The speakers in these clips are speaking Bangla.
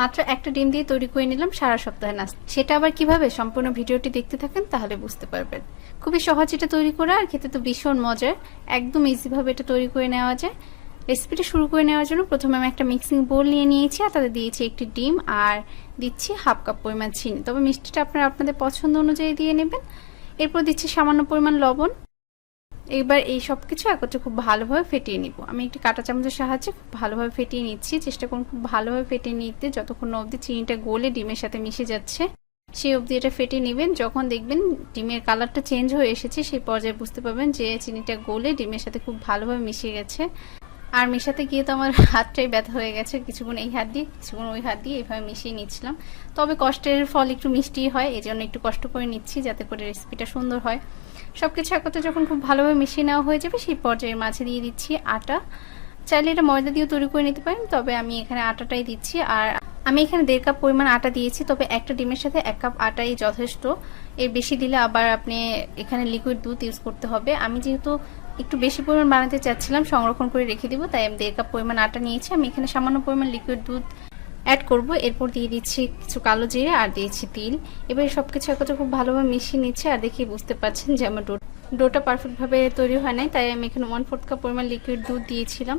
মাত্র একটা ডিম দিয়ে তৈরি করে নিলাম সারা সপ্তাহের নাস্তা। সেটা আবার কিভাবে, সম্পূর্ণ ভিডিওটি দেখতে থাকেন তাহলে বুঝতে পারবেন। খুবই সহজ এটা তৈরি করা, আর খেতে তো ভীষণ মজার। একদম ইজিভাবে এটা তৈরি করে নেওয়া যায়। রেসিপিটা শুরু করে নেওয়ার জন্য প্রথমে আমি একটা মিক্সিং বোল নিয়ে নিয়েছি, আর তাতে দিয়েছি একটি ডিম আর দিচ্ছি হাফ কাপ পরিমাণ চিনি। তবে মিষ্টিটা আপনারা আপনাদের পছন্দ অনুযায়ী দিয়ে নেবেন। এরপর দিচ্ছি সামান্য পরিমাণ লবণ। এবার এই সব কিছু একত্রে খুব ভালোভাবে ফেটিয়ে নিব। আমি একটি কাঁটা চামচের সাহায্যে খুব ভালোভাবে ফেটিয়ে নিচ্ছি। চেষ্টা করুন খুব ভালোভাবে ফেটিয়ে নিতে, যতক্ষণ অবধি চিনিটা গলে ডিমের সাথে মিশে যাচ্ছে সেই অবধি এটা ফেটিয়ে নেবেন। যখন দেখবেন ডিমের কালারটা চেঞ্জ হয়ে এসেছে সেই পর্যায়ে বুঝতে পারবেন যে চিনিটা গলে ডিমের সাথে খুব ভালোভাবে মিশে গেছে। আর মেশাতে গিয়ে তো আমার হাতটাই ব্যথা হয়ে গেছে, কিছুক্ষণ এই হাত দিয়ে কিছুক্ষণ ওই হাত দিয়ে এভাবে মিশিয়ে নিচ্ছিলাম। তবে কষ্টের ফল একটু মিষ্টি হয়, এই জন্য একটু কষ্ট করে নিচ্ছি যাতে করে রেসিপিটা সুন্দর হয়। সব কিছু একত্রে যখন খুব ভালোভাবে মিশিয়ে নেওয়া হয়ে যাবে সেই পর্যায়ের মাঝে দিয়ে দিচ্ছি আটা। চাইলে এটা ময়দা দিয়েও তৈরি করে নিতে পারেন, তবে আমি এখানে আটাটাই দিচ্ছি। আর আমি এখানে 1.5 কাপ পরিমাণ আটা দিয়েছি, তবে একটা ডিমের সাথে 1 কাপ আটাই যথেষ্ট। এর বেশি দিলে আবার আপনি এখানে লিকুইড দুধ ইউজ করতে হবে। আমি যেহেতু একটু বেশি পরিমাণ বানাতে চাচ্ছিলাম, সংরক্ষণ করে রেখে দিব, তাই আমি 1.5 কাপ পরিমাণ আটা নিয়েছি। আমি এখানে সামান্য পরিমাণ লিকুইড দুধ অ্যাড করব। এরপর দিয়ে দিচ্ছি কিছু কালো জিরে আর দিয়েছি তিল। এবার সব কিছু একত্রে খুব ভালোভাবে মিশিয়ে নিচ্ছে। আর দেখেই বুঝতে পারছেন যে আমার ডোটা পারফেক্টভাবে তৈরি হয় নাই, তাই আমি এখানে 1/4 কাপ পরিমাণ লিকুইড দুধ দিয়েছিলাম।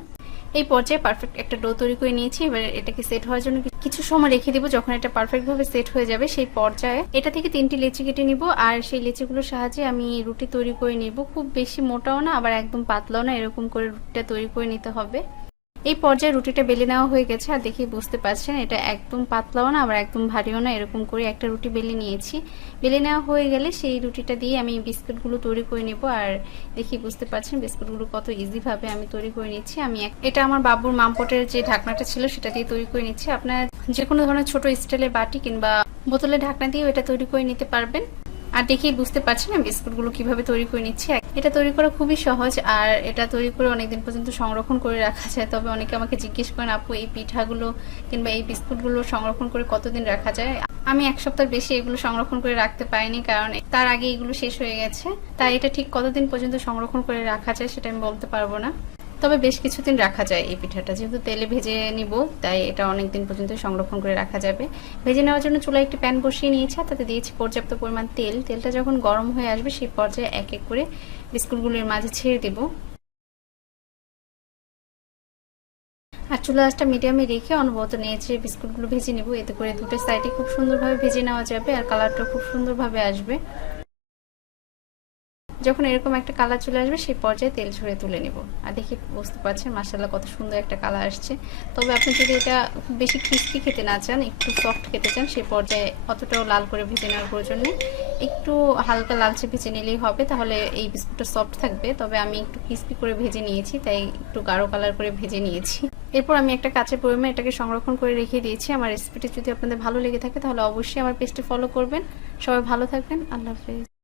এই পর্যায়ে পারফেক্ট একটা ডো তৈরি করে নিয়েছি। এবার এটাকে সেট হওয়ার জন্য কিছু সময় রেখে দেবো। যখন এটা পারফেক্টভাবে সেট হয়ে যাবে সেই পর্যায়ে এটা থেকে 3টি লেচি কেটে নিব, আর সেই লেচিগুলোর সাহায্যে আমি রুটি তৈরি করে নিব। খুব বেশি মোটাও না আবার একদম পাতলাও না, এরকম করে রুটিটা তৈরি করে নিতে হবে। এই পর্যায়ে রুটিটা বেলে নেওয়া হয়ে গেছে, আর দেখেই বুঝতে পারছেন এটা একদম পাতলাও না আবার একদম ভারীও না, এরকম করে একটা রুটি বেলে নিয়েছি। বেলে নেওয়া হয়ে গেলে সেই রুটিটা দিয়ে আমি বিস্কুটগুলো তৈরি করে নেব। আর দেখেই বুঝতে পারছেন বিস্কুটগুলো কত ইজিভাবে আমি তৈরি করে নিচ্ছি। এটা আমার বাবুর মামপটের যে ঢাকনাটা ছিল সেটা দিয়ে তৈরি করে নিচ্ছি। আপনার যে কোনো ধরনের ছোট স্টিলের বাটি কিংবা বোতলের ঢাকনা দিয়েও এটা তৈরি করে নিতে পারবেন। আর দেখেই বুঝতে পারছেন আমি বিস্কুটগুলো কিভাবে তৈরি করে নিচ্ছি। এটা তৈরি করা খুবই সহজ, আর এটা তৈরি করে অনেকদিন পর্যন্ত সংরক্ষণ করে রাখা যায়। তবে অনেকে আমাকে জিজ্ঞেস করেন, আপু এই পিঠাগুলো কিংবা এই বিস্কুটগুলো সংরক্ষণ করে কতদিন রাখা যায়? আমি 1 সপ্তাহের বেশি এগুলো সংরক্ষণ করে রাখতে পারিনি, কারণ তার আগে এগুলো শেষ হয়ে গেছে। তাই এটা ঠিক কতদিন পর্যন্ত সংরক্ষণ করে রাখা যায় সেটা আমি বলতে পারবো না। তবে বেশ কিছুদিন রাখা যায় এই পিঠাটা, যেহেতু তেলে ভেজে নিব তাই এটা অনেক দিন পর্যন্ত সংরক্ষণ করে রাখা যাবে। ভেজে নেওয়ার জন্য চুলায় একটি প্যান বসিয়ে নিয়েছি, তাতে দিয়েছি পর্যাপ্ত পরিমাণ তেল। তেলটা যখন গরম হয়ে আসবে সেই পর্যায়ে এক এক করে বিস্কুটগুলোর মাঝে ছেড়ে দেব। আর চুলা আঁচটা মিডিয়ামে রেখে অনবরত নেড়ে বিস্কুটগুলো ভেজে নেব। এতে করে দুটো সাইডে খুব সুন্দরভাবে ভেজে নেওয়া যাবে আর কালারটা খুব সুন্দরভাবে আসবে। যখন এরকম একটা কালার চলে আসবে সেই পর্যায়ে তেল ঝরে তুলে নেব। আর দেখি বুঝতে পারছেন মাশাআল্লাহ কত সুন্দর একটা কালার আসছে। তবে আপনি যদি এটা খুব বেশি ক্রিস্পি খেতে না চান, একটু সফট খেতে চান, সেই পর্যায়ে অতটাও লাল করে ভেজে নেওয়ার প্রয়োজন নেই। একটু হালকা লালচে ভেজে নিলেই হবে, তাহলে এই বিস্কুটটা সফট থাকবে। তবে আমি একটু ক্রিস্পি করে ভেজে নিয়েছি, তাই একটু গাঢ় কালার করে ভেজে নিয়েছি। এরপর আমি একটা কাঁচের পরিমাণ এটাকে সংরক্ষণ করে রেখে দিয়েছি। আমার রেসিপিটি যদি আপনাদের ভালো লেগে থাকে তাহলে অবশ্যই আমার পেজটি ফলো করবেন। সবাই ভালো থাকবেন। আল্লাহ হাফেজ।